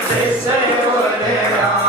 ओम जय जिनेवर देवा।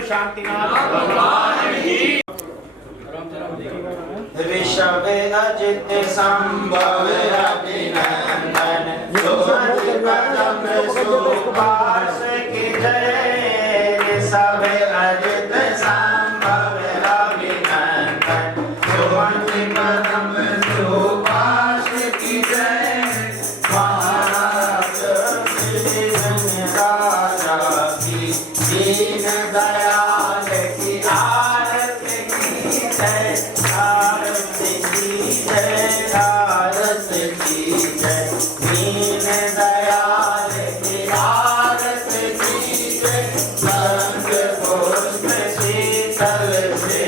शांतिनाथ भगवान की। ऋषभ अजित संभव अभिनंदन सुमति पदम सुभाष की जय। ऋषभ अजित संभव अभिनंदन सुमति पदम सुभाष की जय। महाराज श्री राजा की दीन दयाल की आरती की जय। आरती की जय, आरती की जय। दीन दयाल की आरती की जय। संत पुष्प शीतल से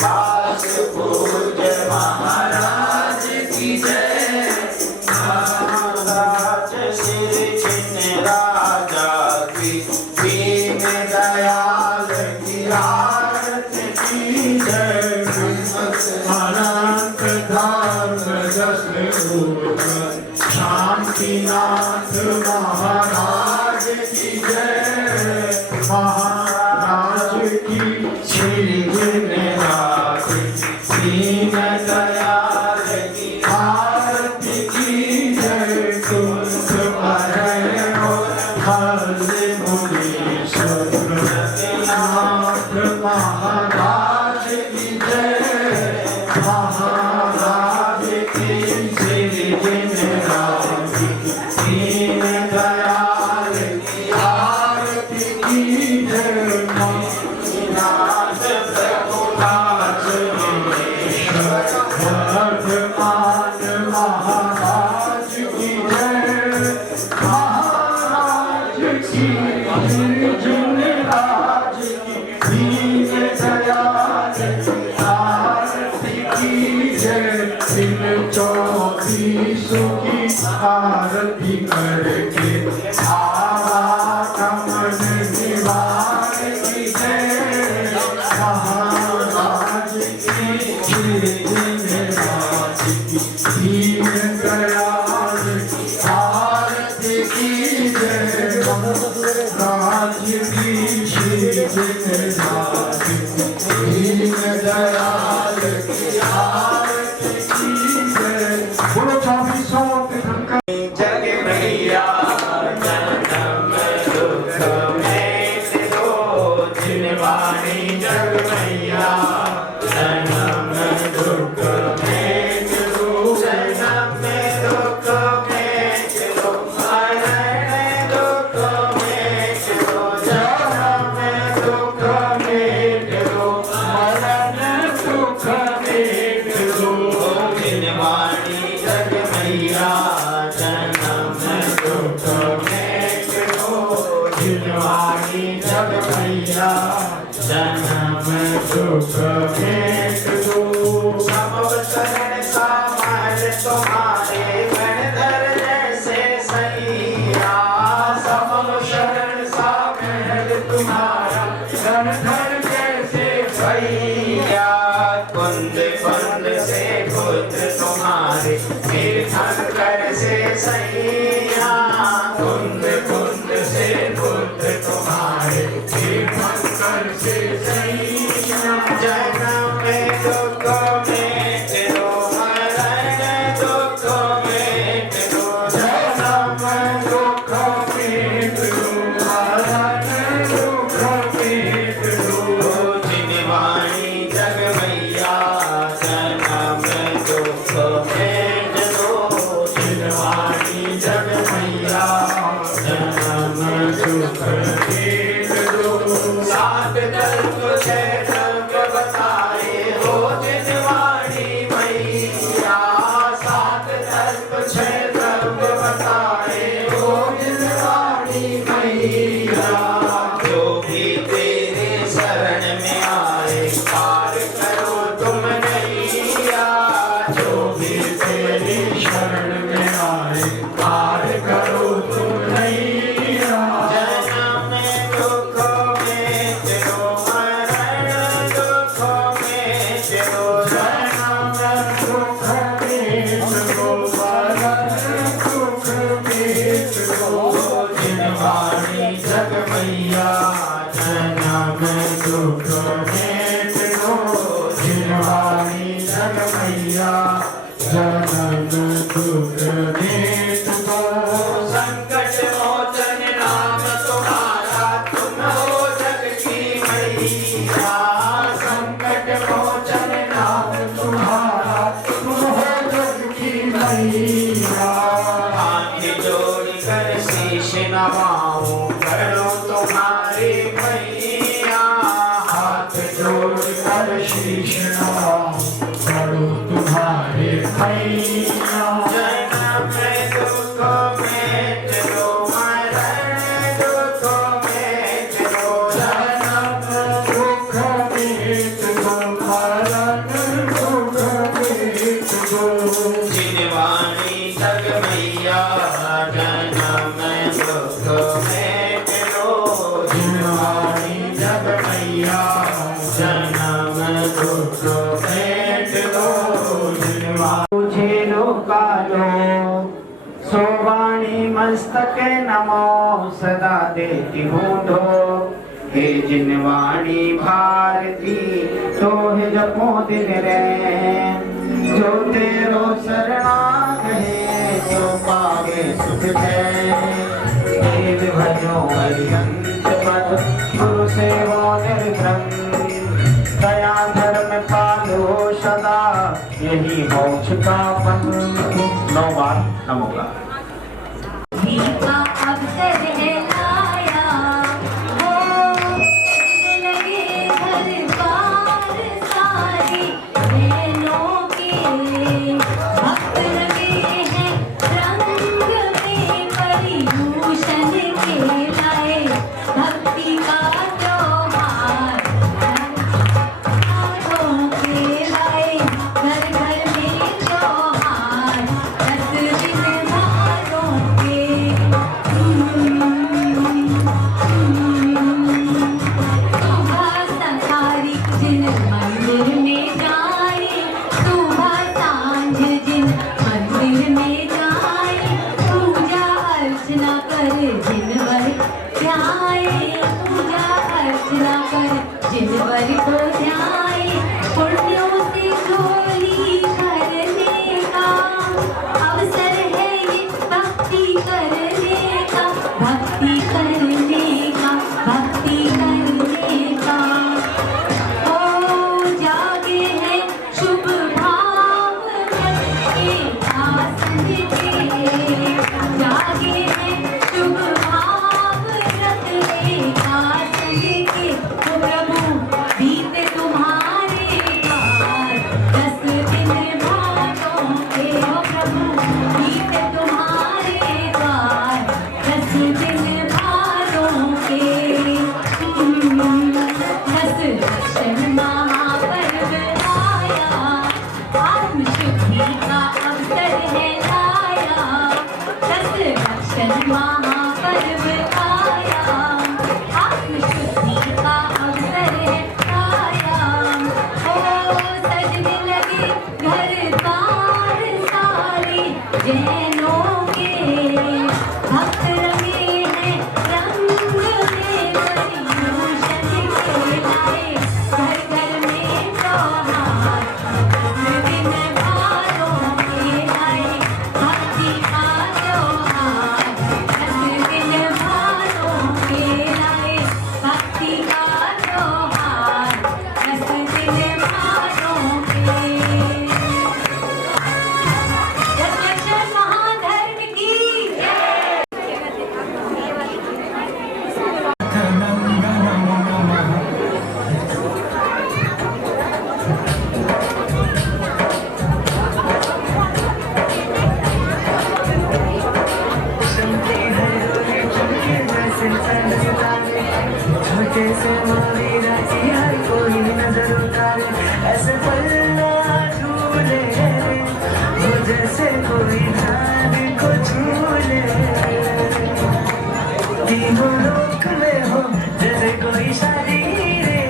दास पूज्य महाराज की जय। महाराज श्री चिन्ह राजा की दीन दयाल की आरती की जय। अनंत धर्म जस शांतिनाथ महाराज की जय। महाराज की श्री गिरिराज दीन दयाल की आरती की जय। तुलस हर मुनीश्वर नाथ महाराज की जय। महाराज की श्री गिरिराज दीन दयाल की आरती की जय। नाथ प्रभुनाथ वर्धमान महाराज की जय। महाराज की जिन राज की दीन दयाल आरती की जय। इन 24 की आरती करके आवागमन निवार की जय। महाराज की राज की दीन दयाल आरती की जय। राज की श्री राज दीन दयाल की आरती की जय। बोलो 24 तीर्थंकर जग मैया जन्म दुख में सिरो जिनवाणी। जग मैया जन्म दुख में सिरो। जन्म दुख में सिरो मरण दुख में सिरो। जन्म दुख में सिरो मरण दुख में सिरो। जिनवाणी जग मैया जन्म दुख में सिरो। जिनवाणी जग मैया जन्म दुख में सिरो। सब शरण सामर तुम्हारे गणधर जैसे सैया। सब शरण सामर तुम्हारा गणधर जैसे सैया। कुंद कुंद से पुत्र तुम्हारे तीर्थंकर से सैया। कुंद कुंद से पुत्र तुम्हारे तीर्थंकर से सैया। जन्म दुख में तेरो मरण दुख में तेरो। जन्म दुख में तेरो मरण दुख में तेरो। जिनवाणी जग मैया जन्म दुख में तेरो। जिनवाणी जग मैया जन्म दुख में तेरो। सात तर्क छह तर्क बताए हो जिनवाणी मैया। सात तर्क छह तर्क बताए हो जिनवाणी मैया। जो भी तेरे शरण में आए पार करो तुम नैया। जो भी तेरी शरण में आए पार करो तुम नैया। जन्म दुख में तेरो जन्म दुख मेट दो जिनवाणी जग मैया जन्म दुख मेट दो संकट मोचन नाम तुम्हारा तुम हो जग की मैया संकट मोचन नाम तुम्हारा तुम हो जग की मैया हाथ जोड़ कर शीश नवाऊं करो तुम्हारी मैया हाथ जोड़ कर शीश नवाऊं करो तुम्हारे मैया जन्म दुख मेट दो मरण दुख मेट दो जन्म दुख मेट दो मरण दुख मेट दो जिनवाणी जग मैया जन्म दुख मेट दो जिनवाणी जग मैया जन्म दुख मेट दो जिनवाणी तुझे रोका लो सोवाणी मस्तक नमो सदा देती बूढ़ो हे जिनवाणी भारती तो है जपो दिन रे जो तेरो शरणा गए तो पावे सुख जय देव भजो अरिहंत पद गुरु सेवो निर्भ्रम दया धर्म पालो सदा यही मोक्ष का पथ 9 बार नमो का का अवसर है आया हो लगे घर बार सारी बहनों के भक्त लगे हैं रंग में परिभूषण के लाए भक्ति का त्योहार के लाए घर घर में त्योहार 10 दिन भारों के सुबह सखारी जिन मंदिर में जाए सुबह सांझ जिन मंदिर में जाए पूजा अर्चना कर जिन वर ध्याए पूजा अर्चना कर जिन वर को ध्याए पुण्यों से झोली भरने का अवसर है ये भक्ति करने का भक्ति करने का भक्ति करने का ओ जागे हैं शुभ भाव के आसन के जागे हैं शुभ भाव रख के आसन के ओ प्रभु बीते तुम्हारे द्वार 10 दिन भागों के ओ प्रभु बीते तुम्हारे द्वार 10 दिन भागों के 10 दर्शन महापर्व आया आत्मशुद्धि का अवसर है लाया 10 दर्शन महापर्व आया आत्मशुद्धि का अवसर है लाया ओ सजने लगे घर बार सारे जैनों के भक्त लगे हैं रंग में परिभूषण के लाए घर घर में त्योहार 10 दिन भारों के लाए भक्ति का त्योहार 10 दिन भारों के लाए भक्ति का त्योहार 10 दिन भारों के दशरथ महाधर्म की छोटे से मारी राती हर कोई नजर उतारे ऐसे पल्ला झूले वो जैसे कोई धान को झूले तीनों लोक में हो जैसे कोई शादी रे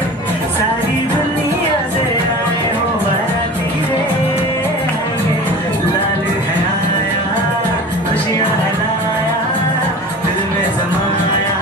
सारी दुनिया से आए हो बाराती रे लाल है आया खुशियाँ है लाया दिल में समाया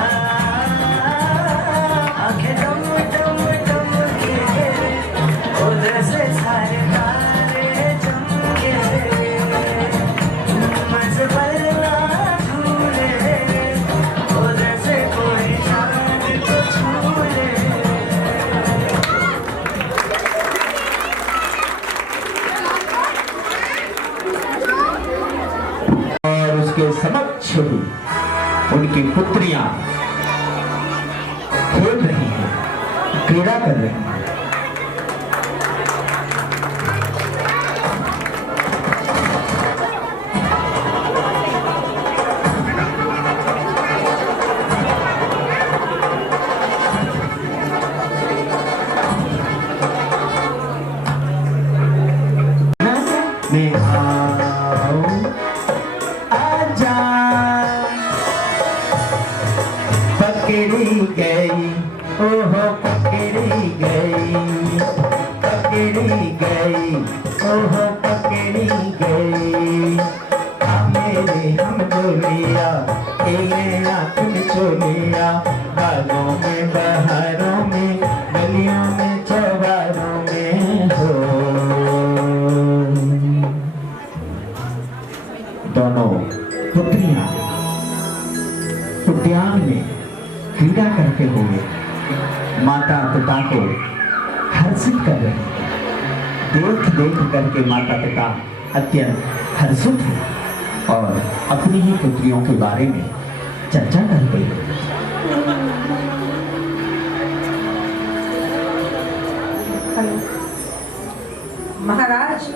उसके समक्ष ही उनकी पुत्रियां खेल रही हैं, क्रीड़ा कर रही हैं। में आओ आजा, पकड़ी गई ओहो पकड़ी गई, पकड़ी गई ओहो पकड़ी गई। मेरे हम डोलिया तेरे हाथ में चोलिया, बालों में बहारों में गलियों में चौबारों में हो। दोनों पुत्रियां उद्यान में क्रीड़ा करते हुए माता पिता को हर्षित कर रहे हैं। देख देख करके माता पिता अत्यंत हर्षित हैं और अपनी ही पुत्रियों के बारे में चर्चा करते हैं। महाराज,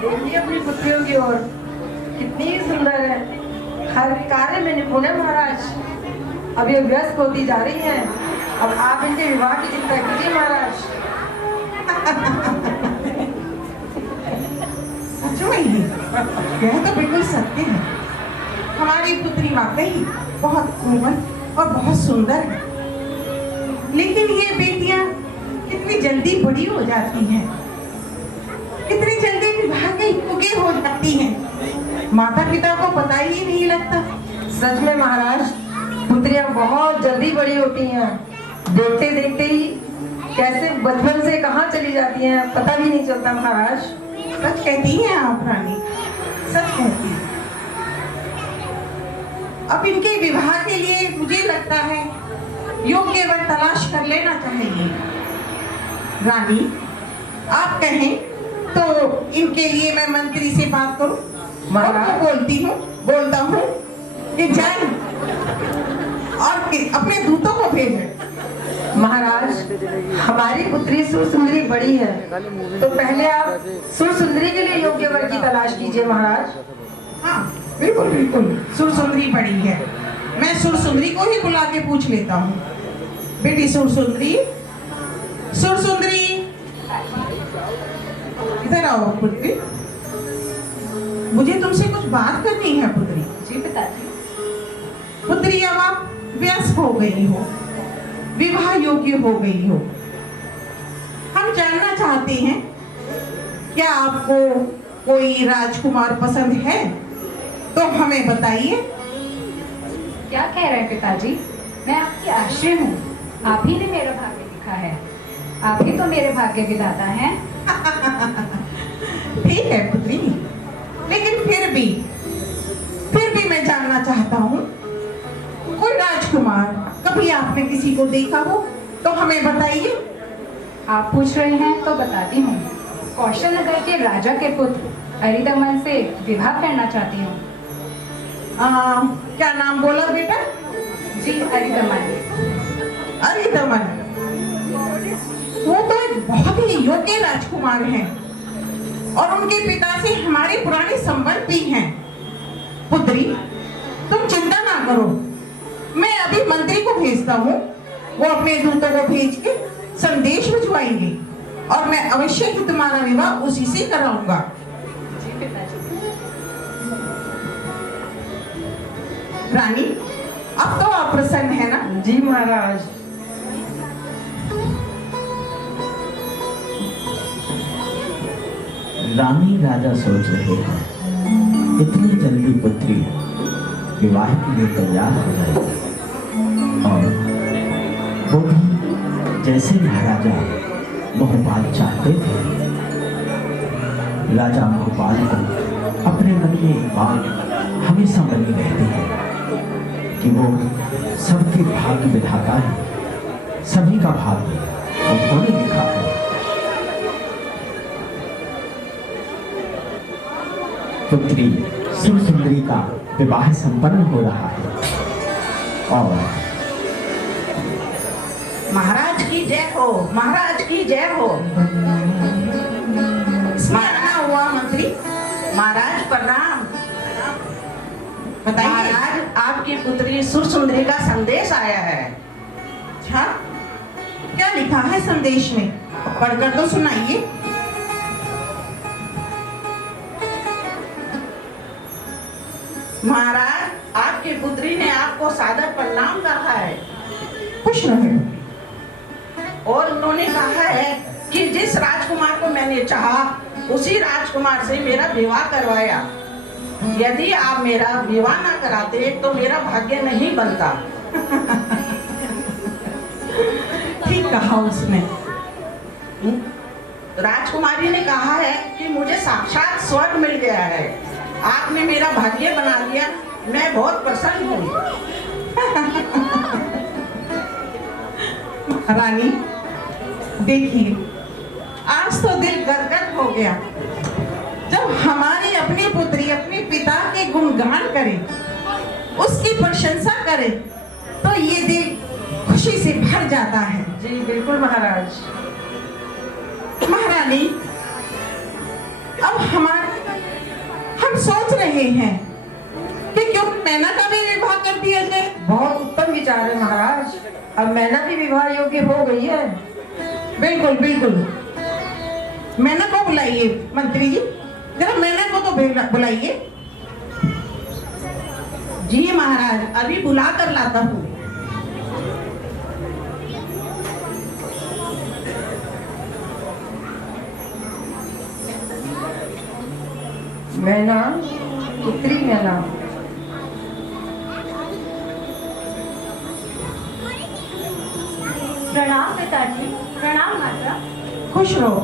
देखिए अपनी पुत्रियों की ओर, कितनी सुंदर है, हर कार्य में निपुण है महाराज। अब ये व्यस्त होती जा रही हैं, अब आप इनके विवाह की चिंता कीजिए महाराज। सच में ही यह तो बिल्कुल सत्य है। हमारी पुत्री वाकई बहुत कोमल और बहुत सुंदर है, लेकिन ये बेटियां कितनी जल्दी बड़ी हो जाती हैं, कितनी जल्दी विवाह के योग्य हो जाती हैं, माता पिता को पता ही नहीं लगता। सच में महाराज, पुत्रियां बहुत जल्दी बड़ी होती हैं, देखते देखते ही कैसे बचपन से कहाँ चली जाती हैं पता भी नहीं चलता महाराज। सच कहती हैं आप रानी, सच कहती हैं। अब इनके विवाह के लिए मुझे लगता है योग्य वर तलाश कर लेना चाहिए। रानी, आप कहें तो इनके लिए मैं मंत्री से बात करूं? महाराज, बोलता हूँ कि जाएं और अपने दूतों को भेजें। महाराज, हमारी पुत्री सुरसुंदरी बड़ी है, तो पहले आप सुरसुंदरी के लिए योग्य वर की तलाश कीजिए महाराज। हाँ बिल्कुल बिल्कुल, सुरसुंदरी बड़ी है, मैं सुरसुंदरी को ही बुला के पूछ लेता हूँ। बेटी सुरसुंदरी, सुरसुंदरी इधर आओ पुत्री, मुझे तुमसे कुछ बात करनी है पुत्री। जी पिताजी। पुत्री, अब आप व्यस्त हो गई हो, विवाह योग्य हो गई हो, हम जानना चाहते हैं क्या आपको कोई राजकुमार पसंद है? तो हमें बताइए। क्या कह रहे हैं पिताजी, मैं आपकी आश्रय हूँ, आप ही ने मेरा भाग्य लिखा है, आप ही तो मेरे भाग्य विधाता हैं। ठीक है पुत्री, लेकिन फिर भी मैं जानना चाहता हूँ, कोई राजकुमार कभी आपने किसी को देखा हो तो हमें बताइए। आप पूछ रहे हैं तो बताती हूँ, कौशल नगर के राजा के पुत्र अरिदमन से विवाह करना चाहती हूँ। क्या नाम बोला बेटा? जी, अरिदमन। अरिदमन, वो तो एक बहुत ही योग्य राजकुमार हैं और उनके पिता से हमारे पुराने संबंध भी हैं। पुत्री, तुम चिंता ना करो, मैं अभी मंत्री को भेजता हूँ, वो अपने दूतों को भेज के संदेश भिजवाएंगे और मैं अवश्य ही तुम्हारा विवाह उसी से कराऊंगा। जी पिताजी। रानी, अब तो आप प्रसन्न है ना? जी महाराज। रानी राजा सोच रहे हैं, इतनी जल्दी पुत्री विवाह के लिए तैयार हो जाएगी और वो भी जैसे महाराजा मोहपाल चाहते थे। राजा मोहपाल को अपने मन में एक बात हमेशा बनी रहती है कि वो सबके भाग्य विधाता है, सभी का भाग्य उन्होंने लिखा है। पुत्री सुरसुंदरी का विवाह संपन्न हो रहा है। और महाराज की जय हो, महाराज की जय हो। स्मरण हुआ मंत्री। महाराज प्रणाम। बताइए। महाराज, आपकी पुत्री सुरसुंदरी का संदेश आया है। अच्छा, क्या लिखा है संदेश में? पढ़कर तो सुनाइए। महाराज, आपकी पुत्री ने आपको सादर प्रणाम कहा है। खुश रहे। और उन्होंने कहा है कि जिस राजकुमार को मैंने चाहा उसी राजकुमार से मेरा विवाह करवाया। यदि आप मेरा विवाह ना कराते तो मेरा भाग्य नहीं बनता। ठीक कहा उसने। राजकुमारी ने कहा है कि मुझे साक्षात स्वर्ग मिल गया है। आपने मेरा भाग्य बना दिया। मैं बहुत प्रसन्न हूँ। रानी, देखिए, आज तो दिल गदगद हो गया जब हमारी अपनी पुत्री अपने पिता के गुणगान करे, उसकी प्रशंसा करे, तो ये दिल खुशी से भर जाता है। जी बिल्कुल महाराज। महारानी, अब हम सोच रहे हैं कि क्यों मैना का भी विवाह कर दिया जाए। बहुत उत्तम विचार है महाराज। अब मैना भी विवाह योग्य हो गई है। बिल्कुल बिल्कुल। मैना को बुलाइए मंत्री जी, जरा मैना को तो बुलाइए। जी महाराज, अभी बुला कर लाता हूँ। मैना, पुत्री मैना। प्रणाम पिताजी। प्रणाम माता। खुश रहो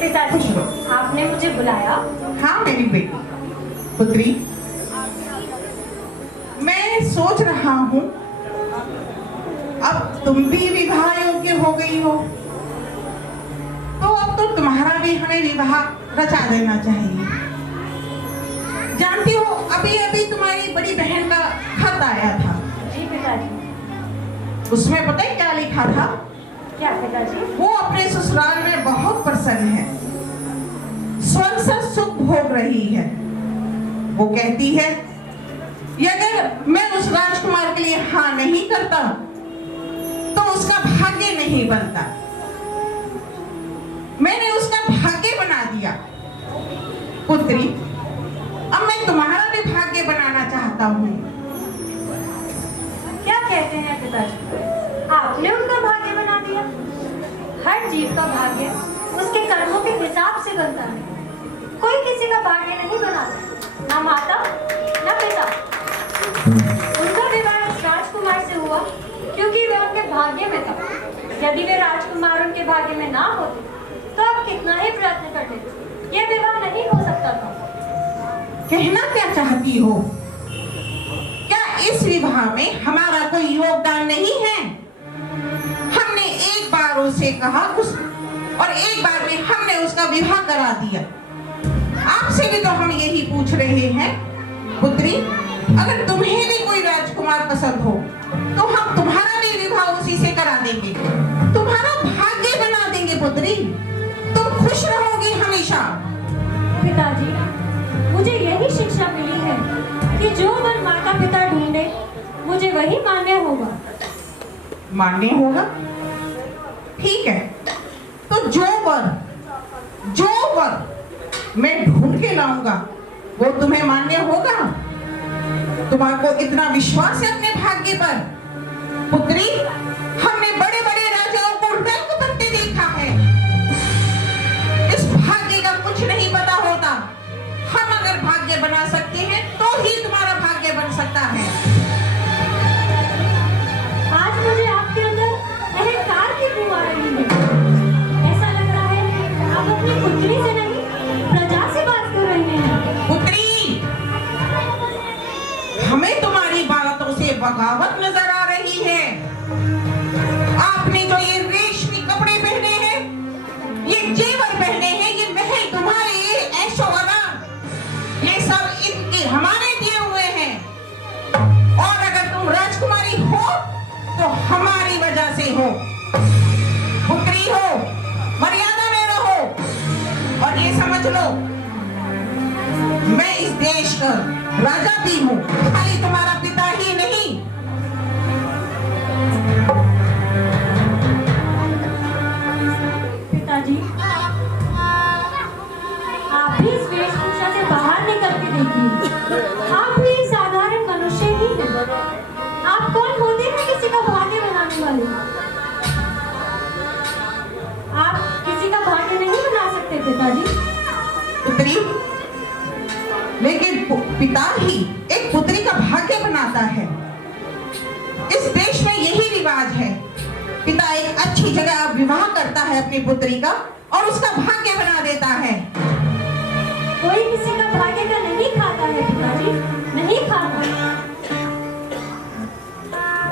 पिताजी, खुश रहो। आपने मुझे बुलाया? हाँ मेरी बेटी। पुत्री, मैं सोच रहा हूँ अब तुम भी विवाह योग्य हो गई हो, तो अब तो तुम्हारा भी हमें विवाह रचा देना चाहिए। जानती हो, अभी अभी तुम्हारी बड़ी बहन का खत आया था। जी पिताजी। उसमें पता है क्या लिखा था? क्या पिताजी? वो अपने ससुराल में बहुत प्रसन्न है, स्वर्ग सा सुख भोग रही है। वो कहती है कि अगर मैं उस राजकुमार के लिए हाँ नहीं करता तो उसका भाग्य नहीं बनता। मैंने उसका भाग्य बना दिया। पुत्री, अब मैं तुम्हारा भी भाग्य बनाना चाहता हूँ। क्या कहते हैं पिताजी? आपने उनका भाग्य बना दिया? हर जीव का भाग्य उसके कर्मों के हिसाब से बनता है। कोई किसी का भाग्य नहीं बनाता, ना माता ना पिता। उनका विवाह इस राजकुमार से हुआ क्योंकि वे उनके भाग्य में था। यदि वे राजकुमार उनके भाग्य में ना होते तो आप कितना ही प्रयत्न कर लेते, यह विवाह नहीं हो सकता था। कहना क्या चाहती हो? क्या इस विवाह में हमारा कोई योगदान नहीं है? हमने एक बार उसे कहा और एक बार में हमने उसका विवाह करा दिया। आपसे भी तो हम यही पूछ रहे हैं पुत्री, अगर तुम्हें भी कोई राजकुमार पसंद हो तो हम तुम्हारा भी विवाह उसी से करा देंगे, तुम्हारा भाग्य बना देंगे। पुत्री, तुम खुश रहोगी हमेशा। पिताजी, मुझे यही शिक्षा मिली है कि जो वर माता पिता ढूंढे मुझे वही मान्य होगा। मान्य होगा? ठीक है, तो जो वर मैं ढूंढ के लाऊंगा वो तुम्हें मान्य होगा? तुम्हारे इतना विश्वास है अपने भाग्य पर? पुत्री, हमने बड़े बड़े राजाओं को रंग बनते देखा है। इस भाग्य का कुछ नहीं पता होता। हम अगर भाग्य बना सकते हैं तो ही तुम्हारा भाग्य बन सकता है। आज मुझे आपके अंदर अहंकार की बू आ रही है। ऐसा लग रहा है आप अपनी पुत्री से नहीं प्रजा से बात कर रहे हैं। पुत्री, हमें तुम्हारी बातों से बगावत नजर आ रही है। आपने जो ये रेशमी कपड़े पहने हैं, ये जेवर पहने हैं, ये महल तुम्हारे, ये ऐशो आराम, ये सब इनके हमारे दिए हुए राजा भी हूँ, खाली तुम्हारा पिता ही नहीं। पिताजी, आप भी इस वेशभूषा से बाहर निकल के देखिए। आप भी साधारण मनुष्य ही हैं। आप कौन होते हैं किसी का भाग्य बनाने वाले? आप किसी का भाग्य नहीं बना सकते पिताजी। पुत्री, लेकिन पिता ही एक पुत्री का भाग्य बनाता है। इस देश में यही रिवाज है। पिता एक अच्छी जगह विवाह करता है अपनी पुत्री का और उसका भाग्य बना देता है। कोई किसी का भाग्य का नहीं खाता है पिताजी, नहीं खाता।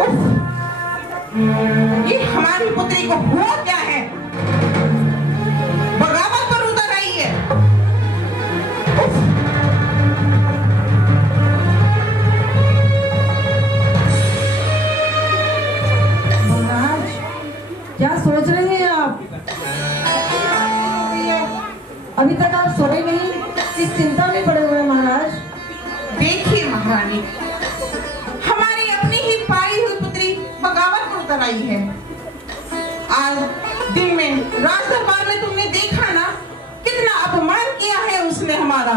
उफ, ये हमारी पुत्री को हुआ क्या है? बगावत पर उतर आई है। उफ, महाराज, क्या सोच रहे हैं आप? अभी तक आप सोए नहीं, किस चिंता में पड़े हुए हैं महाराज? देखिए महारानी, हमारी अपनी ही पाई हुई पुत्री बगावत पर उतर आई है। आज दिन में राज दरबार में तुमने देखा ना, कितना अपमान किया है उसने हमारा।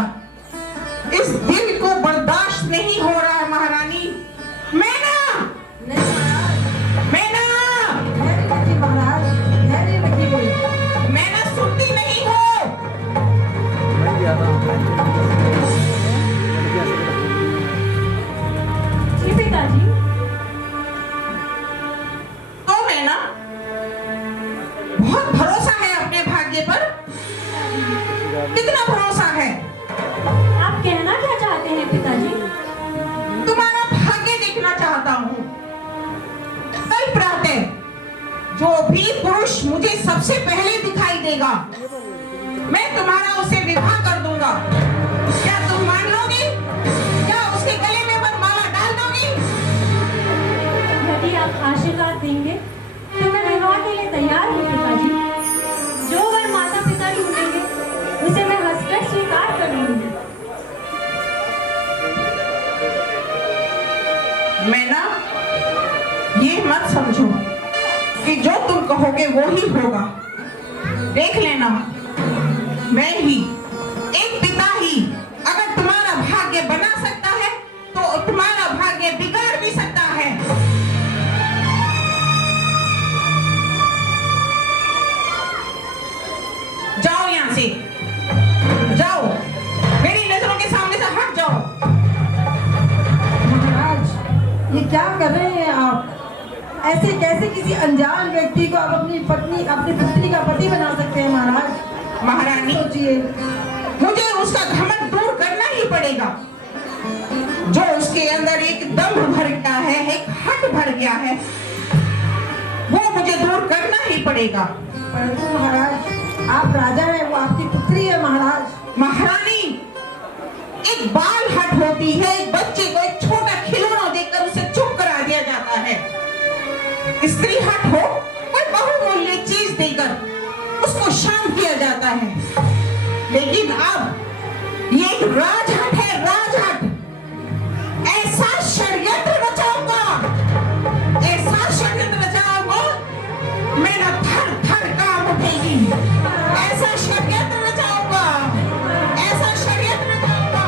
इस दिल को बर्दाश्त नहीं हो रहा है महारानी। मैना, नहीं महाराज, मैना, धैर्य रखिए महाराज, धैर्य रखिए। मैना सुनती नहीं हो। जी पिताजी। तो मैना, बहुत भरोसा है अपने भाग्य पर? कितना भरोसा है? आप कहना क्या चाहते हैं पिताजी? तुम्हारा भाग्य देखना चाहता हूँ। कल प्रातः जो भी पुरुष मुझे सबसे पहले दिखाई देगा, मैं तुम्हारा उसे विवाह कर दूंगा। क्या तुम मान लोगी? क्या उसके गले में वरमाला डाल दोगी? यदि आप आशीर्वाद देंगे तो मैं विवाह के लिए तैयार हूँ पिताजी। जो वर माता पिता ढूंढेंगे उसे मैं हंसकर स्वीकार कर लूंगी। मैना, ये मत समझो कि जो तुम कहोगे वो ही होगा। देख लेना, मैं ही, एक पिता ही अगर तुम्हारा भाग्य बना सकता है तो तुम्हारा भाग्य बिगाड़ भी सकता है। जाओ यहां से, जाओ, मेरी नजरों के सामने से हट जाओ। महाराज, ये क्या कर रहे हैं आप? ऐसे कैसे किसी अनजान व्यक्ति को आप अपनी पत्नी, अपनी पुत्री का पति बना सकते हैं महाराज? महारानी, सोचिए, मुझे उसका घमंड दूर करना ही पड़ेगा। जो उसके अंदर एक दम्भ भर गया है, एक हट भर गया है, वो मुझे दूर करना ही पड़ेगा। परंतु महाराज, आप राजा हैं, वो आपकी पुत्री है महाराज। महारानी, एक बाल हट होती है। एक बच्चे को एक छोटा खिलौना देकर उसे चुप करा दिया जाता है। स्त्री हट हो, कोई बहुमूल्य चीज देकर उसको शांत किया जाता है। लेकिन अब ये एक राजहट है, राजहट। ऐसा षड्यंत्र रचाऊंगा, ऐसा षड्यंत्र रचाऊंगा, मेरा थर थर काम उठेगी। ऐसा षड्यंत्र रचाऊंगा, ऐसा षड्यंत्र रचाऊंगा।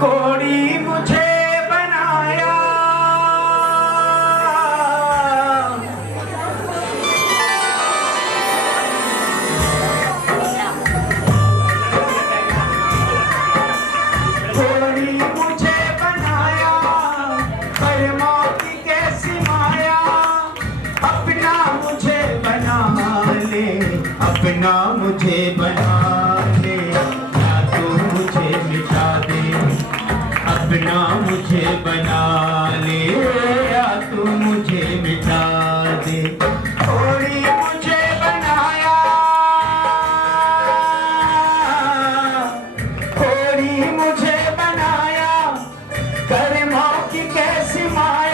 कोड़ी मुझे बनाया, कोड़ी मुझे बनाया, पर मौत की कैसी माया। अपना मुझे बना ले, अपना मुझे बना ले, या तो मुझे मिटा दे। अपना मुझे बना ले, या तू मुझे मिटा दे। थोड़ी मुझे बनाया, थोड़ी मुझे बनाया, कर्मों की कैसी माया।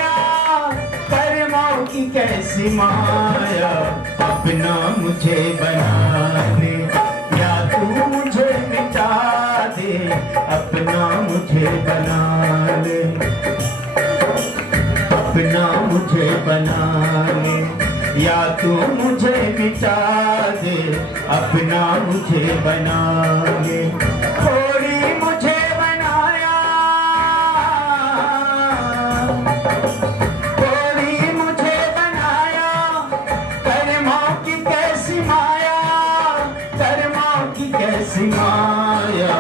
कैसी माया अपना मुझे बना ले, या तू मुझे मिटा दे अपना मुझे बना ले, अपना मुझे बना ले, या तू मुझे मिटा दे अपना मुझे बना ले। थोड़ी मुझे बनाया, थोड़ी मुझे बनाया, कर्मों की कैसी माया, कर्मों की कैसी माया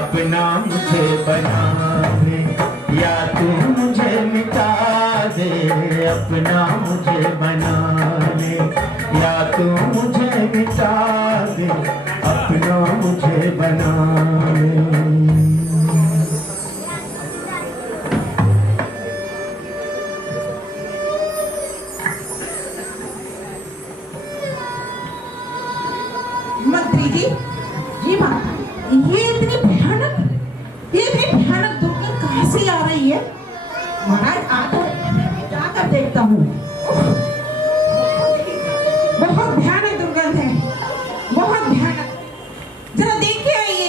अपना मुझे बना ले, या तू मुझे मिटा दे अपना मुझे बना ले, या तू मुझे मिटा दे अपना मुझे बना ले। मंत्री जी, जी माता, ये इतनी भयानक दुर्गंध कहाँ से आ रही है? महाराज आकर जाकर देखता हूँ। बहुत भयानक दुर्गंध है, बहुत भयानक। जरा देख के आइए,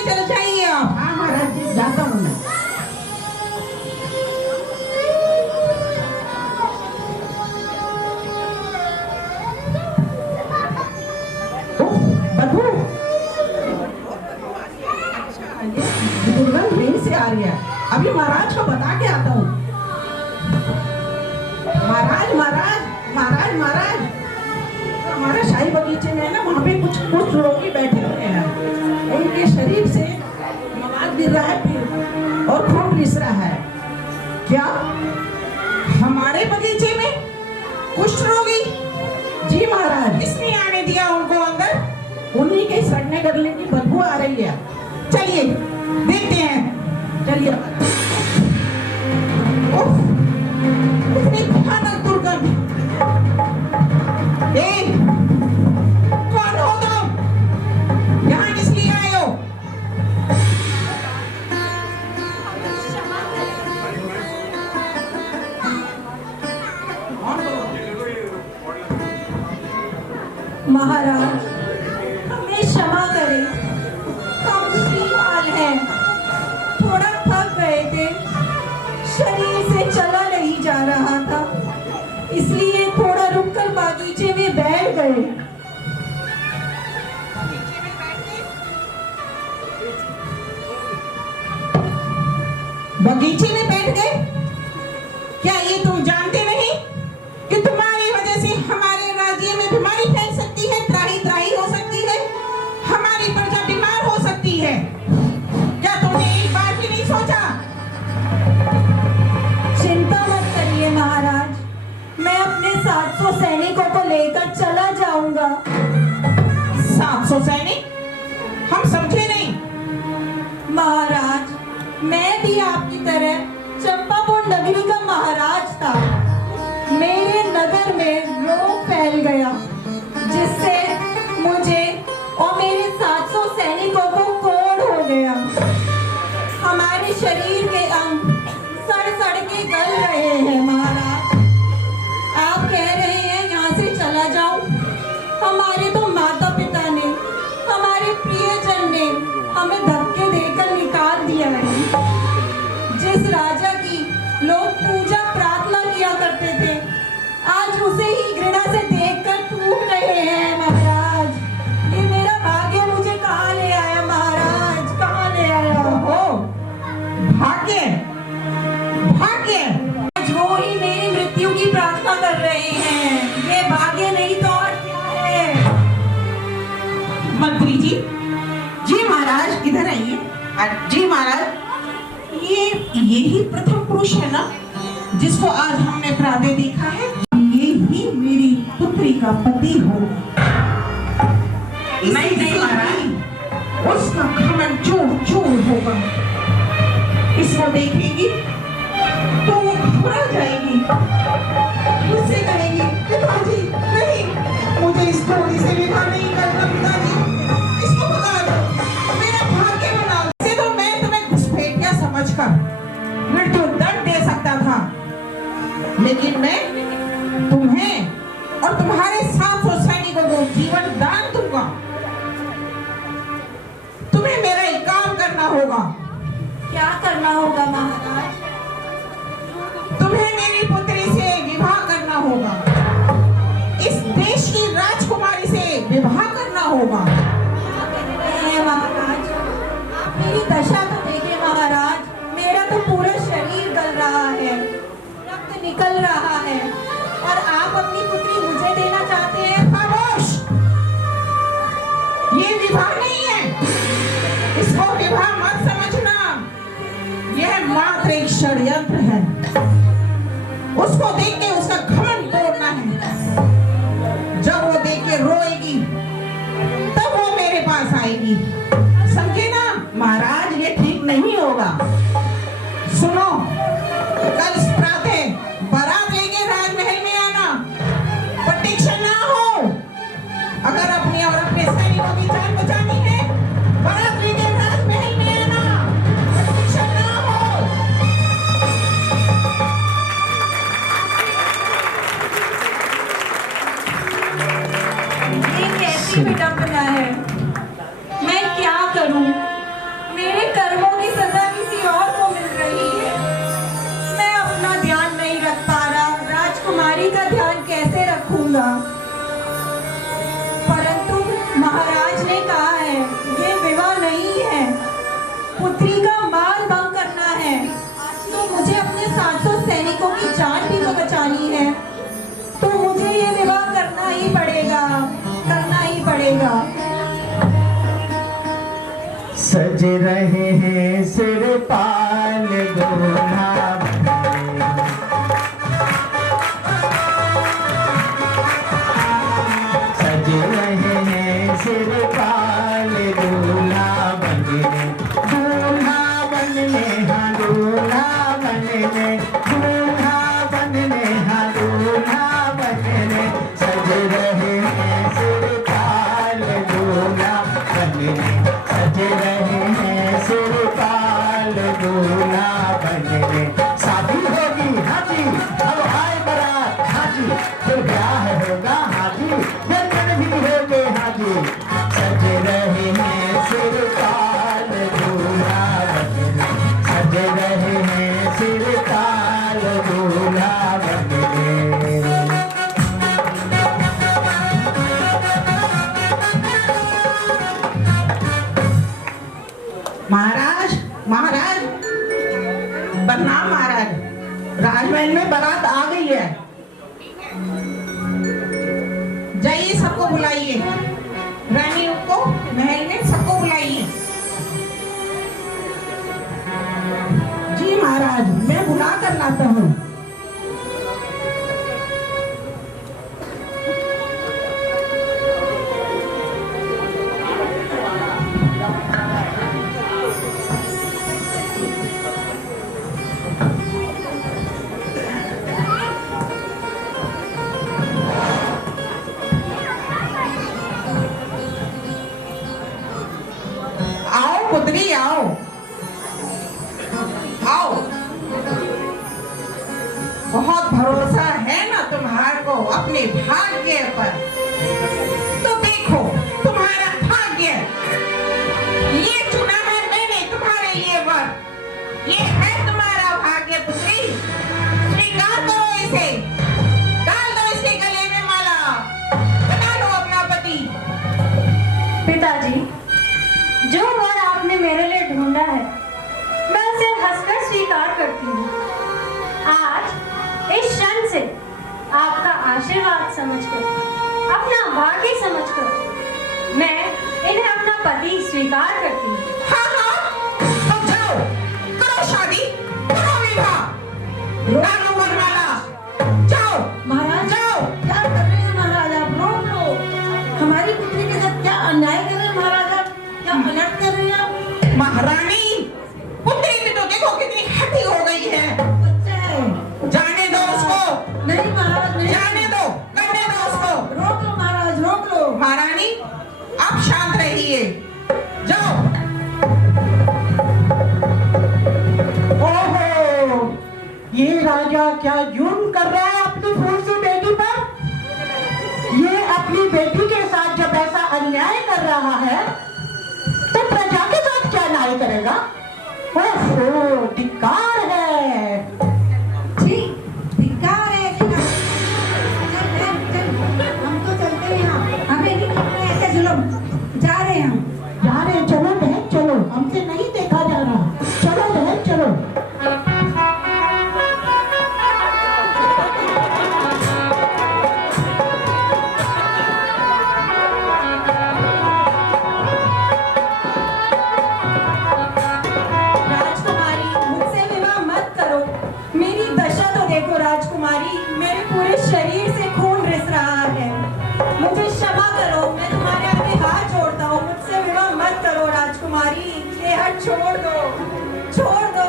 चलो जाइए आप। हाँ महाराज जी, जाता हूँ मैं। बदबू, दुर्गंध कहीं से आ रही है? अभी महाराज को बता के आता हूँ। महाराज, हमारे शाही बगीचे में ना, वहाँ पे कुछ रोगी बैठे हुए हैं। उनके शरीर से मवाद गिर रहा है फिर, और खून रिस रहा है। क्या हमारे बगीचे में कुष्ठ रोगी? जी महाराज, किसने आने दिया उनको अंदर? उन्हीं के सड़ने गलने की बदबू आ रही है। चलिए देखते हैं, चलिए। इतनी भयानक दुर्गंध। कौन हो तुम? यहाँ किस लिए आए हो? महाराज, हमें क्षमा करें, हम श्रीमाल हैं, थोड़ा थक गए थे, शरीर से चला नहीं जा रहा था, इसलिए थोड़ा रुककर बागीचे में बैठ गए। बगीचे में बैठ गए? क्या ये तुम जानते नहीं कि तुम्हारी वजह से हमारे राज्य में बीमारी फैल सकती है, त्राही हो सकती है, हमारी प्रजा बीमार हो सकती है? क्या तुमने एक बार भी नहीं सोचा? चिंता मत करिए महाराज, मैं अपने 700 सैनिकों को लेकर चला जाऊंगा। 700 सैनिक? हम समझे नहीं। महाराज, मैं भी आपकी तरह चंपापुर नगरी का महाराज था। मेरे नगर में रोग फैल गया, जिससे मुझे और मेरे 700 सैनिकों को कोढ़ हो गया। हमारे शरीर के अंग सड़ के गल रहे हैं। महाराज, आप कह रहे हैं यहाँ से चला जाऊं? हमारे तो माता पिता ने, हमारे प्रियजन ने हमें धक्के देकर निकाल दिया है। जिस राजा की लोग पूजा प्रार्थना किया करते थे, आज उसे ही घृणा से देखकर टूट रहे हैं। महाराज, ये मेरा भाग्य मुझे कहाँ ले आया? महाराज, कहाँ ले आया? हो भाग्य, आज वो ही मेरी मृत्यु की प्रार्थना कर रहे हैं। ये भाग्य नहीं तो और क्या है? मंत्री जी, जी महाराज इधर आइए। जी महाराज, यही प्रथम पुरुष है ना जिसको आज हमने प्रातः देखा है? ये ही मेरी पुत्री का पति होगा। नहीं महाराज, उसका घमंड चूर होगा। इसको देखेगी तो वो घबरा जाएगी, मुझसे कहेगी, पिताजी नहीं, मुझे इस जोड़ी से विवाह नहीं करना पिताजी, इसको बता दो, मेरा भाग्य बना दो। इससे तो मैं तुम्हें घुसपैठिया समझकर मृत्यु दंड दे सकता था, लेकिन मैं होगा। महाराज, मेरी दशा तो देखिए महाराज, मेरा तो पूरा शरीर गल रहा है, रक्त निकल रहा है, और आप अपनी पुत्री मुझे देना चाहते हैं। खामोश! ये विवाह नहीं है, इसको विवाह मत समझना। यह मात्र एक षड्यंत्र है। उसको देख के उसका घमंड तोड़ना है। जब वो देख के रोएगी तब वो मेरे पास आएगी, समझे ना? महाराज, ये ठीक नहीं होगा। सुनो, कल प्रातः बारात लेके राजमहल में आना, प्रतीक्षा ना हो। अगर अपनी और अपने सैनिकों की जान बचानी है, बारात लेके राजमहल में आना, प्रतीक्षा ना हो। ये कैसी विडंबना है, मैं क्या करूं? मेरे कर्मों की सजा किसी और को मिल रही है। मैं अपना ध्यान नहीं रख पा रहा, राजकुमारी का ध्यान कैसे रखूंगा? परंतु महाराज ने कहा है ये विवाह नहीं है, पुत्री का माल भंग करना है, तो मुझे अपने 700 सैनिकों की जान भी तो बचानी है, तो मुझे ये विवाह करना ही पड़ेगा, करना ही पड़ेगा। सज रहे हैं सिर पाल दूल्हा सज रहे हैं सिर पाल दूल्हा बनने, दूल्हा बनने, हाँ दूल्हा बनने, दूल्हा बनने, हाँ दूल्हा बनने। सज रहे हैं सिर पाल दूल्हा बनने, सज रहे हैं सिर पाल दूल्हा बनने। शादी होगी हाँ जी, अब आए बारात हाँ जी, फिर ब्याह होगा हाँ जी, जन्म भी होंगे हाँ जी। सज रहे हैं सिर पाल दूल्हा बनने, सज रहे हैं सिर पाल दूल्हा बनने। महाराज, महाराज, प्रणाम महाराज। राजमहल में बारात आ गई है, जाइए सबको बुलाइए, रानियों को महल में सबको बुलाइए। जी महाराज, मैं बुला कर लाता हूँ। पुत्री आओ, आओ। बहुत भरोसा है ना तुम्हारे को अपने भाग्य पर, तो देखो तुम्हारा भाग्य। ये चुना है मैंने तुम्हारे लिए वर, ये है तुम्हारा भाग्य पुत्री। स्वीकार करो इसे, डाल दो इसके गले में माला, बना लो अपना पति। पिताजी, जो वर आपने मेरे लिए ढूंढा है, मैं उसे हंसकर स्वीकार करती हूँ। आज इस क्षण से आपका आशीर्वाद समझकर, अपना भाग्य समझकर, मैं इन्हें अपना पति स्वीकार करती हूँ। हाँ हाँ, तो जाओ, करो शादी, करो विवाह, डालो वरमाला, जाओ महाराज, जाओ। क्या कर रहे हैं महाराज? आप रोक लो। हमारी पुत्री के साथ क्या अन्याय कर रहे हैं महाराज? आप क्या अनर्थ कर रहे हैं आप? महारानी, पुत्री भी तो देखो कितनी हठी हो गई है। बच्चा है, जाने दो उसको। नहीं महाराज, नहीं। जाने दो, करने दो उसको। रोक लो महाराज, रोक लो। महारानी, आप शांत रहिए, जाओ। ओहो, ये राजा क्या जुर्म कर रहा है अपनी फूल बेटी पर? ये अपनी बेटी के साथ जब ऐसा अन्याय कर रहा है, तो प्रजा के साथ क्या न्याय करेगा? ओहो, धिक्कार है। जी, धिक्कार है। चल, चल, चल, हम तो चलते हैं यहाँ। हमें नहीं करना ऐसे जुल्म। जा रहे हैं हम। जा रहे हैं, चलो बहन चलो, हमसे नहीं देखा जा रहा, चलो बहन चलो। राजकुमारी, मुझसे विवाह मत करो। मेरी दशा तो देखो राजकुमारी, मेरे पूरे शरीर से खून रिस रहा है। मुझे क्षमा करो, मैं तुम्हारे आगे हाथ जोड़ता हूँ। मुझसे विवाह मत करो राजकुमारी, ये हाथ छोड़ दो, छोड़ दो।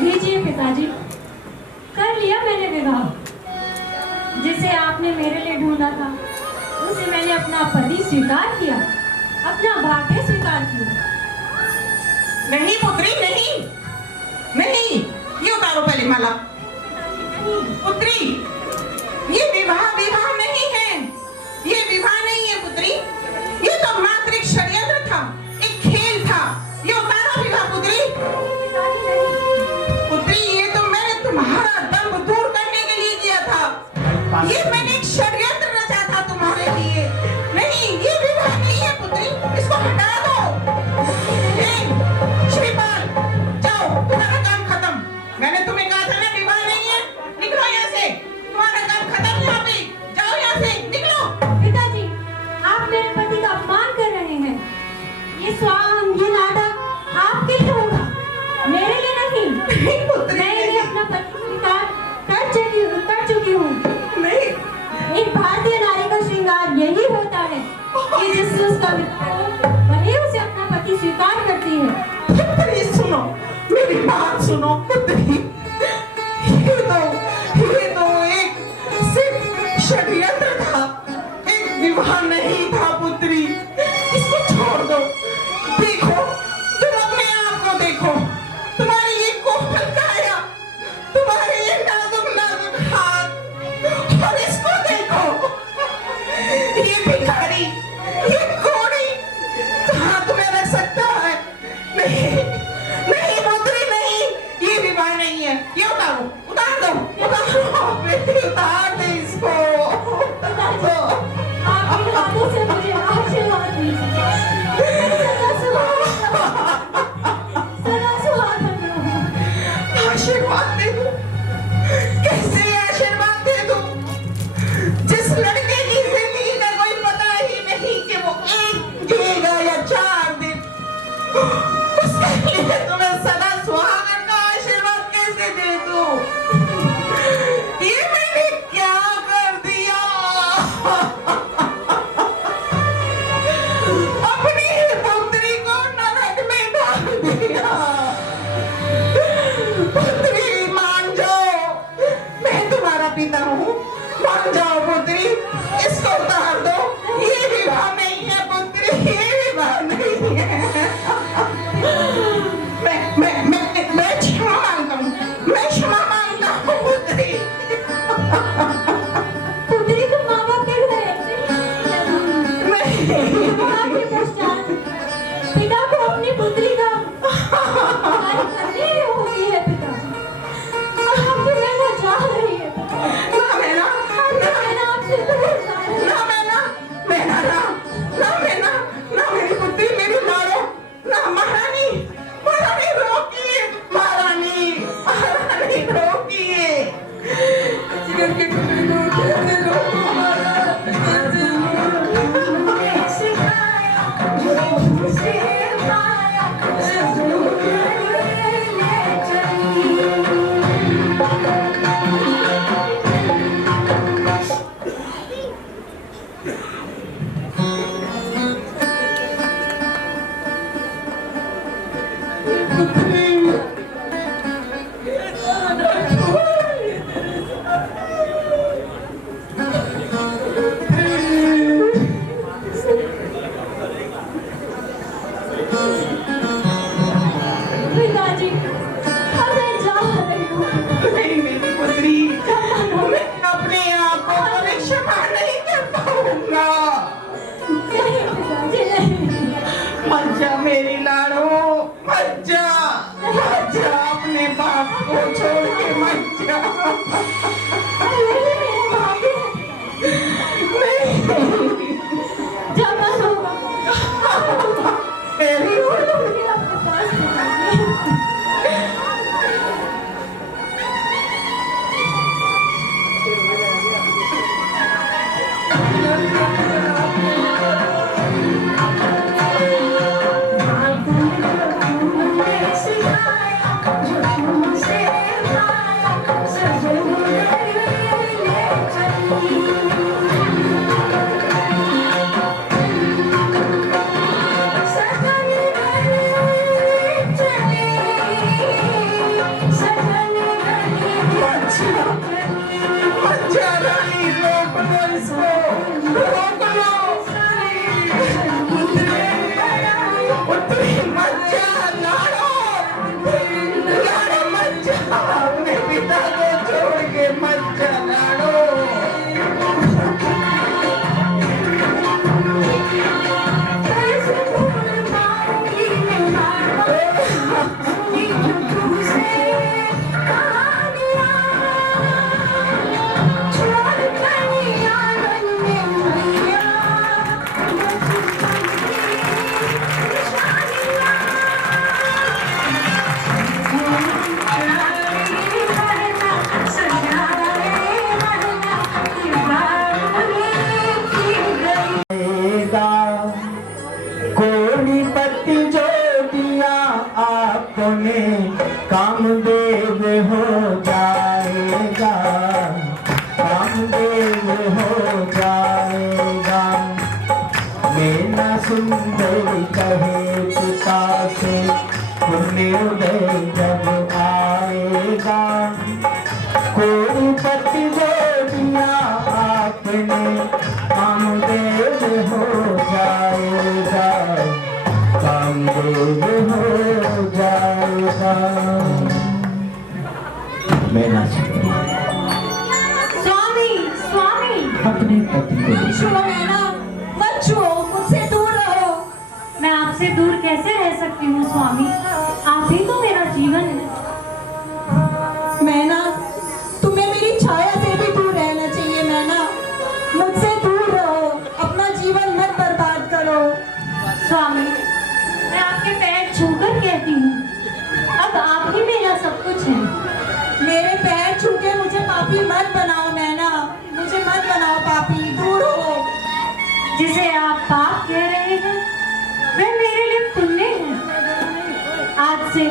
लीजिए पिताजी, कर लिया मैंने विवाह। जिसे आपने मेरे लिए ढूंढा था उसे मैंने अपना पति स्वीकार किया, अपना भाग्य स्वीकार किया। नहीं पुत्री, नहीं नहीं, ये उतारो पहले माला। पुत्री, ये विवाह विवाह नहीं है, ये विवाह नहीं है पुत्री, ये तो मात्र एक षड्यंत्र था, एक खेल था। ये उतारो विवाह पुत्री। पिताजी नहीं, पुत्री, ये तो मैंने तुम्हारा दम्भ दूर करने के लिए किया था। ये मैंने एक षड्यंत्र रचा था तुम्हारे लिए। नहीं, ये विवाह नहीं है पुत्री, इसको हटा दो। श्रीपाल, जाओ, तुम्हारा काम खत्म। मैंने तुम्हें कहा था ना विवाह नहीं है, निकलो यहाँ से, तुम्हारा काम खत्म। यहाँ पे जाओ, यहाँ से निकलो। पिताजी, आप मेरे पति का अपमान कर रहे हैं। ये स्वांग, ये नाटक आपके लिए होगा, मेरे लिए नहीं। नहीं पुत्री, मैं ये अपना पति स्वीकार कर चुकी हूँ। नहीं। एक भारतीय नारी का श्रृंगार यही होता है कि जिससे उसका मित्र हो, वही उसे अपना पति स्वीकार करती है। पुत्री सुनो, मेरी बात सुनो पुत्री। ये तो एक सिर्फ षड्यंत्र था, एक विवाह नहीं था पुत्री। इसको छोड़ दो। देखो, तुम अपने आप को देखो, तुम्हारी ये कोमल काया, तुम्हारे ये नाजुक नाजुक हाथ, और इसको देखो, ये भिखारी, ये कोड़ी, कहाँ तुम्हें रख सकता है? नहीं नहीं पुत्री, नहीं, ये विवाह नहीं है। ये उतारो, उतार दो, उतारो बेटी, उतार दे इसको, उतार दो। आपके हाथों से मुझे आशीर्वाद दीजिए। सदा सुहागन रहूं। आशीर्वाद दे दूं? कैसे आशीर्वाद दे दूं? जिस लड़के की जिंदगी का कोई पता ही नहीं कि वो एक जिएगा या 4 दिन, उसके लिए तुम्हें सदा सुहागन का आशीर्वाद कैसे दे दूं? ये मैंने क्या कर दिया? अपनी पुत्री को नरक में डाल दिया। पुत्री मान जाओ, मैं तुम्हारा पिता हूँ, मान जाओ पुत्री, इसको उतार दो। ये विवाह नहीं है पुत्री, ये विवाह नहीं है। मैं क्षमा मांगता हूँ, मैं क्षमा मांगता हूँ पुत्री। पुत्री को माँ बाप के घर माँ के पश्चात पिता को अपनी पुत्री का कार्य करनी होगी है पिता। अब आपकी मैना जा रही है पिता। ना मैना, मैना आपसे दूर जा रही है। ना मैना, मैना ना, ना मैना, ना मेरी पुत्री, मेरी मारो, ना महारानी, महारानी रोकिए, महारानी, महारानी रोकिए। जिगर के टुकड़े को कैसे रोको महाराज, कैसे रोको? सिखाया, सिखाया, पिताजी, अब मैं जा रही हूँ। नहीं मेरी पुत्री, मैं अपने आप को क्षमा नहीं कर पुत्री मत जा, लाड़ो, लाड़ो मत जा, अपने पिता को छोड़ के मत जा, लाड़ो। कोड़ी पत्ती जो दिया आपने कामदेव हो जाएगा, कामदेव हो जाएगा। मेरा सुंदर कहे पिता से पुण्योदय जब आएगा, कोड़ी पत्ती जो दिया आपने कामदेव हो जाएगा, कामदेव हो जाएगा। मैं ना स्वामी स्वामी अपने पति को छुओ मैना, मत छुओ, मुझसे दूर रहो। मैं आपसे दूर कैसे रह सकती हूँ स्वामी, आप ही तो मेरा जीवन है। मैना, तुम्हें मेरी छाया से भी दूर रहना चाहिए मैना, मुझसे दूर रहो, अपना जीवन मत बर्बाद करो। स्वामी मैं आपके पैर छूकर कहती हूँ, अब आप ही मेरा सब कुछ है। मेरे पैर छू के मुझे पापी मत बनाओ मैना, मुझे मत बनाओ पापी, दूर हो। जिसे आप पाप कह रहे हैं वह मेरे लिए पुण्य है। आज से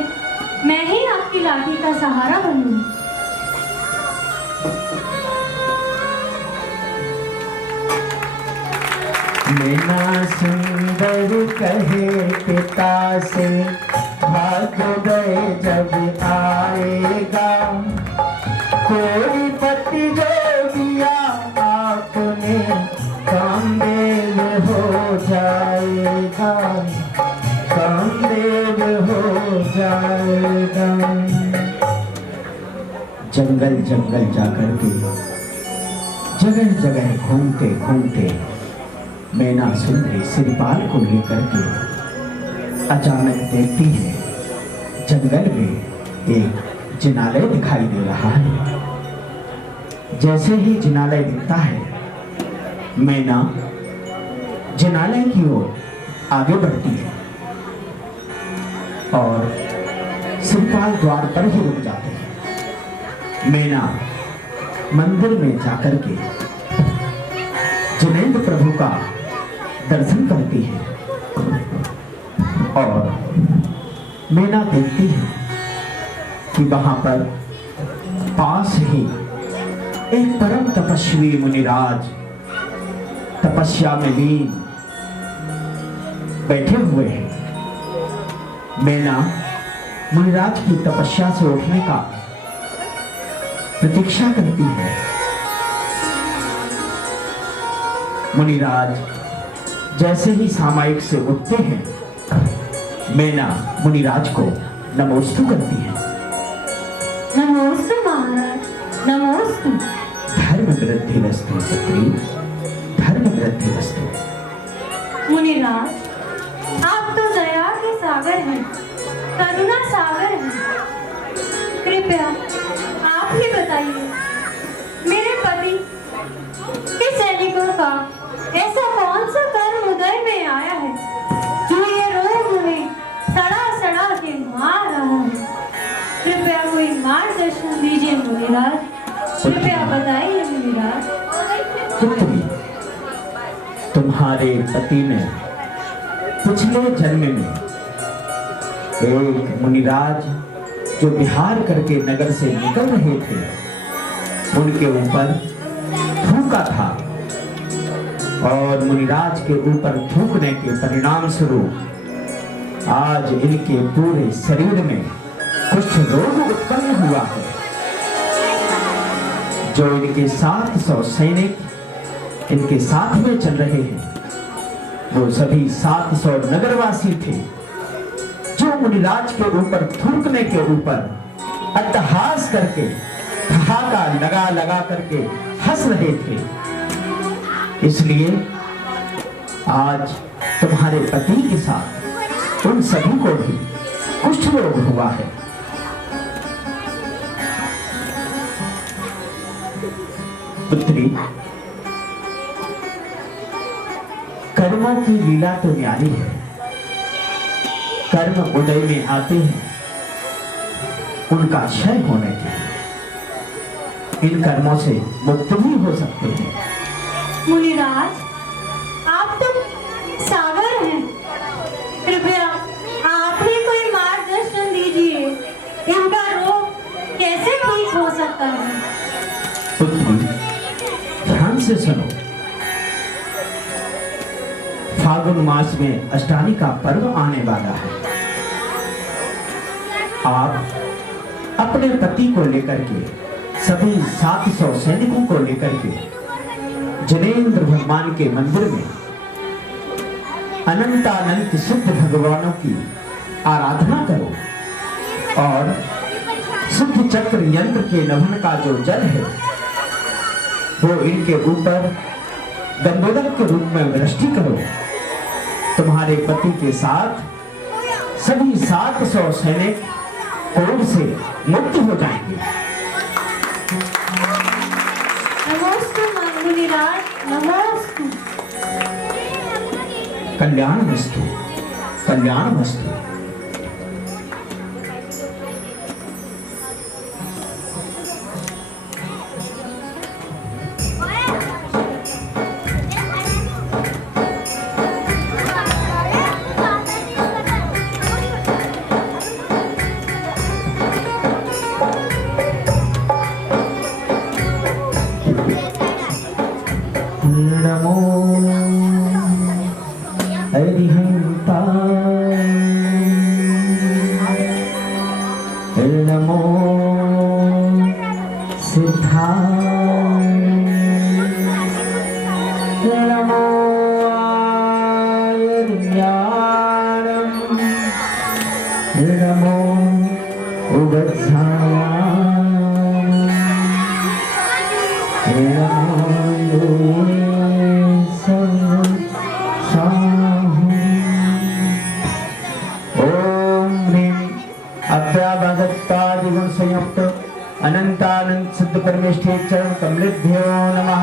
मैं ही आपकी लाठी का सहारा बनूंगी। मेरा सुंदर कहे पिता से भाग्योदय जब आएगा, कोई पति जो दिया आपने कामदेव हो जाएगा, कामदेव हो जाएगा। जंगल जंगल जाकर के जगह जगह घूमते घूमते मैना सुंदरी सिरपाल को लेकर के अचानक देखती है जंगल में एक जिनालय दिखाई दे रहा है। जैसे ही जिनालय दिखता है, मैना जिनालय की ओर आगे बढ़ती है और सिरपाल द्वार पर ही रुक जाते हैं। मैना मंदिर में जाकर के जिनेंद्र प्रभु का दर्शन करती है और मैना देखती है कि वहां पर पास ही एक परम तपस्वी मुनिराज तपस्या में लीन बैठे हुए हैं। मैना मुनिराज की तपस्या से उठने का प्रतीक्षा करती है। मुनिराज जैसे ही सामायिक से उठते हैं, मैना मुनिराज को नमोस्तु करती है। नमोस्तु महाराज, नमोस्तु। धर्म वृद्धि वस्तु पुत्री, धर्म वृद्धि वस्तु। मुनिराज, आप तो दया के सागर हैं, करुणा सागर हैं। कृपया आप ही बताइए, मेरे पति के सैनिकों का ऐसा कौन सा कर्म उदय में आया है जो ये रोग उन्हें सड़ा सड़ा के मार रहा है? कृपया कोई मार्गदर्शन दीजिए मुनिराज, कृपया बताइए मुनिराज। पुत्री, तुम्हारे पति ने पिछले जन्म में एक मुनिराज जो विहार करके नगर से निकल रहे थे, उनके ऊपर थूका था और मुनिराज के ऊपर थूकने के परिणाम स्वरूप आज इनके पूरे शरीर में कुछ रोग उत्पन्न हुआ है, जो इनके 700 सैनिक इनके साथ में चल रहे हैं वो सभी 700 नगरवासी थे जो मुनिराज के ऊपर थूकने के ऊपर अट्टहास करके ठहाका लगा लगा करके हंस रहे थे। इसलिए आज तुम्हारे पति के साथ उन सभी को भी कुष्ठ रोग हुआ है। पुत्री, कर्मों की लीला तो न्यारी है। कर्म उदय में आते हैं, उनका क्षय होने के इन कर्मों से मुक्त भी हो सकते हैं। मुनिराज, आप तो सागर हैं, कृपया आपने कोई मार्गदर्शन दीजिए, इनका रोग कैसे ठीक हो सकता है? पुत्री, ध्यान से सुनो। फागुन मास में अष्टमी का पर्व आने वाला है। आप अपने पति को लेकर के सभी 700 सैनिकों को लेकर के जनेंद्र भगवान के मंदिर में अनंतानंत सिद्ध भगवानों की आराधना करो और सिद्ध चक्र यंत्र के नभन का जो जल है वो इनके ऊपर गंधोदक के रूप में वृष्टि करो। तुम्हारे पति के साथ सभी 700 सैनिक कोढ़ से मुक्त हो जाएंगे। नमोस्तु मुनिराज, नमोस्तु। कल्याण वस्तु, कल्याण वस्तु। नमो हरिहंताय, नमो सिद्धाय, नमो आयर्याणं, नमो उवत्सायां, नमो अभ्यागतादिगुण संयुक्त अनंतानंत सिद्ध परमेष्ठी चरण कमलेभ्यो नमः।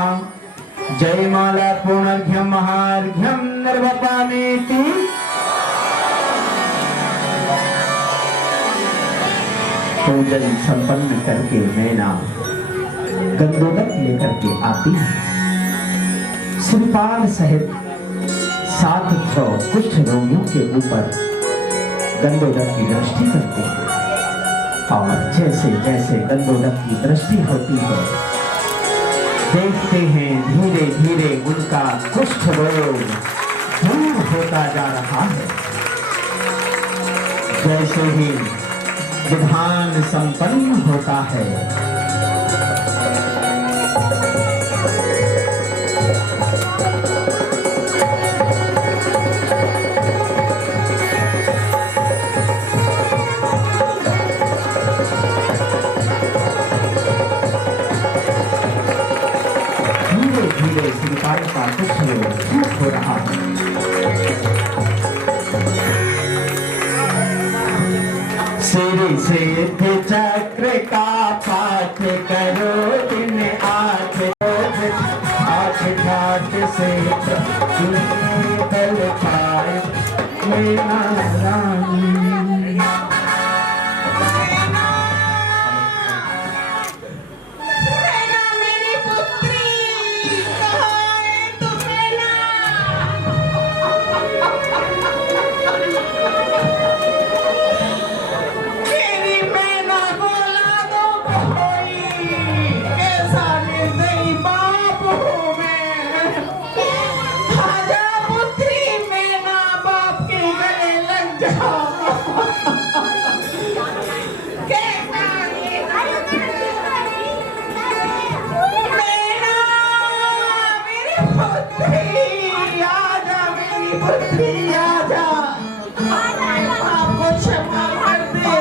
जय माला पूर्णार्घ्यं महार्घ्यं निर्वपामेति। पूजन संपन्न करके मैना गंधोदक लेकर के आती है। श्रीपाल सहित 700 कुष्ठ रोगियों के ऊपर गंधोदक की दृष्टि करते हैं और जैसे जैसे गंधोदक की दृष्टि होती है देखते हैं धीरे धीरे उनका कुष्ठ रोग दूर होता जा रहा है। जैसे ही विधान संपन्न होता है श्रीपाल का कुष्ठ रोग ठीक हो रहा है। सिर सिद्ध चक्र का पाठ करो दिन आठ आठ ठाट से बल पाए मेरा रानी। आजा पुत्री आजा, आपको क्षमा कर दे।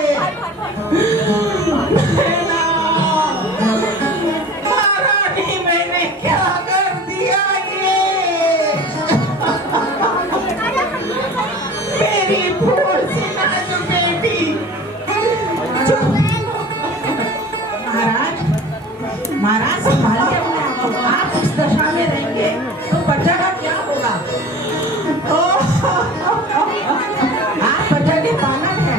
बहना, महारानी मैंने क्या कर दिया ये? मेरी फूल सी नाजुक बेटी। महाराज संभालिए अपने आप को। आप इस दशा में रहेंगे तो बच्चा का क्या होगा? आप बच्चा के पालन है।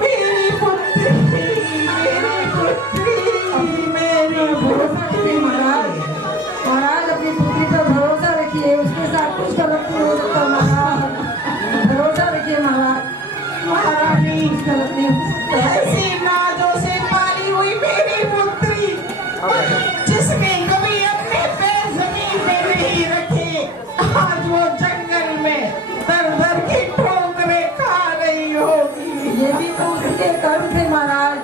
मेरी पुत्री, मेरी पुत्री, मेरी भरोसा रखिए महाराज। महाराज अपनी पुत्री पर भरोसा रखिए, उसके साथ कुछ गलत नहीं हो सकता महाराज। भरोसा रखिए महाराज। महारानी, कुछ गलत नहीं हो सकता। ऐसी नाजों से पाली हुई मेरी पुत्री, जिसने कभी अपने पैर जमीन में नहीं रखे, आज वो जंगल में दर दर की ठोकरें खा रही होगी। ये भी तो उसके कर्म थे महाराज।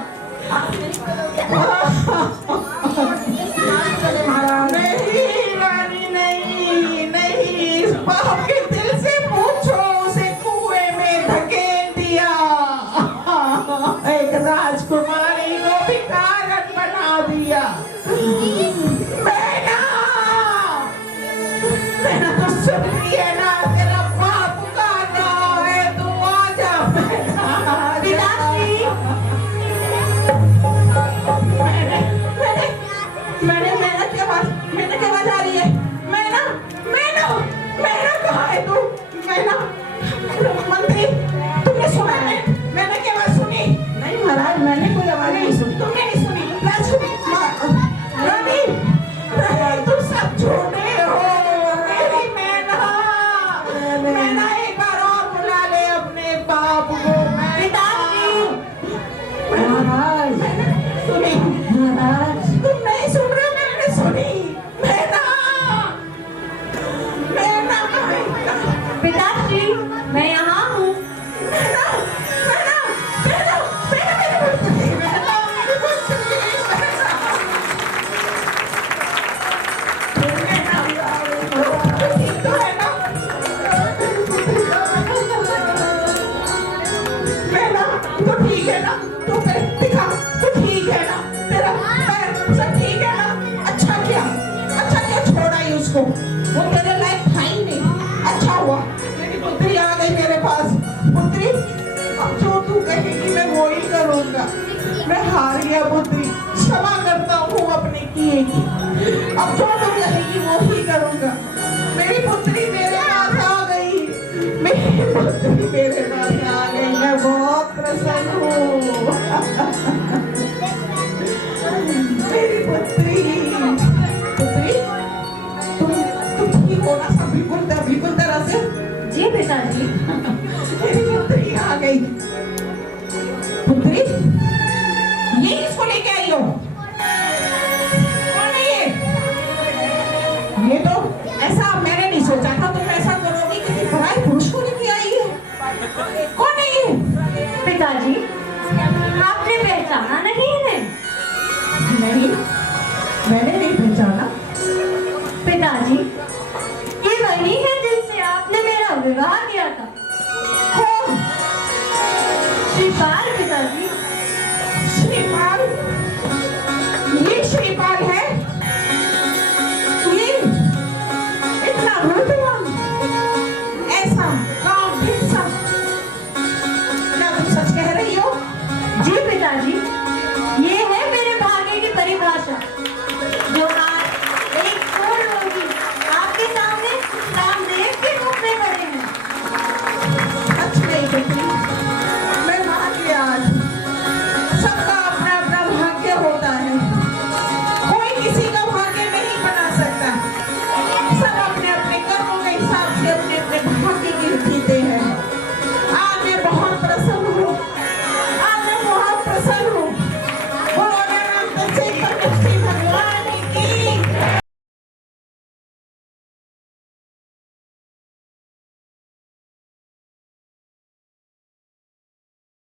महाराज नहीं रानी, नहीं नहीं, इस बाप के दिल से पूछो, उसे कुएं में धकेल दिया। एक राजकुमारी को भिखारन बना दिया। मैंने तो सुन लिया ना, तेरा बाप पुकार रहा है, तू आजा मैना। मैंने क्या बात आ रही है? मैना, मैना, मैना कहाँ है तू? मैना, मंत्री, तुमने सुना? मैंने क्या बात सुनी? नहीं महाराज, मैंने कोई आवाज नहीं सुनी। तुमने नहीं सुनी? रानी, तुम सब झूठे हो। मेरी मैना, मैना एक बार और बुला ले अपने बाप को। महाराज सुनी? महाराज तुम नहीं सुन रहे? मैंने सुनी। मैना, मैना, पिताश्री, मैं यहाँ हूँ। मैना, मैना, मैना, मैना, मेरी पुत्री, मैना, मेरी पुत्री, मैना। ठीक तो है ना? मैना, तू ठीक है ना? तू दिखा, तू ठीक है ना? तेरा पैर सब ठीक है ना? अच्छा क्या छोड़ा ही उसको? वो तेरे लायक था ही नहीं। अच्छा हुआ मेरी पुत्री आ गई मेरे पास। पुत्री, अब जो तू कहेगी मैं वो ही करूँगा। मैं हार गया पुत्री, क्षमा करता हूँ अपने किए की। अब जो तू कहेगी वो ही करूँगा। मेरी पुत्री मेरे पास आ गई, मेरी पुत्री मेरे पास आ गई। मैं बहुत प्रसन्न हूँ। मेरी पुत्री, पुत्री, तुम ठीक हो ना? सब बिल्कुल तरह से? जी पिताजी। मेरी पुत्री आ गई। पुत्री, ये किसको लेके आई हो? कौन है ये? ये तो ऐसा मैंने नहीं सोचा था तुम ऐसा करोगी। किसी पराये पुरुष को लेके आई है। कौन है ये? पिताजी, आपने पहचाना नहीं इन्हें? नहीं, मैंने नहीं पहचाना। पिताजी, ये वही है जिनसे आपने मेरा विवाह किया था। कौन? श्रीपाल पिताजी। श्रीपाल? ये श्रीपाल है? ये इतना रूपवान, ऐसा गांव भिक्षा, क्या तुम सच कह रही हो? जी पिताजी, ये है मेरे भाग्य की परिभाषा, जो आज एक पूर्ण रोगी आपके सामने कामदेव के रूप में खड़े हैं। सच नहीं बेटी, मैं मान लिया। आज सबका अपना अपना भाग्य होता है, कोई किसी का भाग्य नहीं बना सकता। सब अपने अपने कर्मों के हिसाब से अपने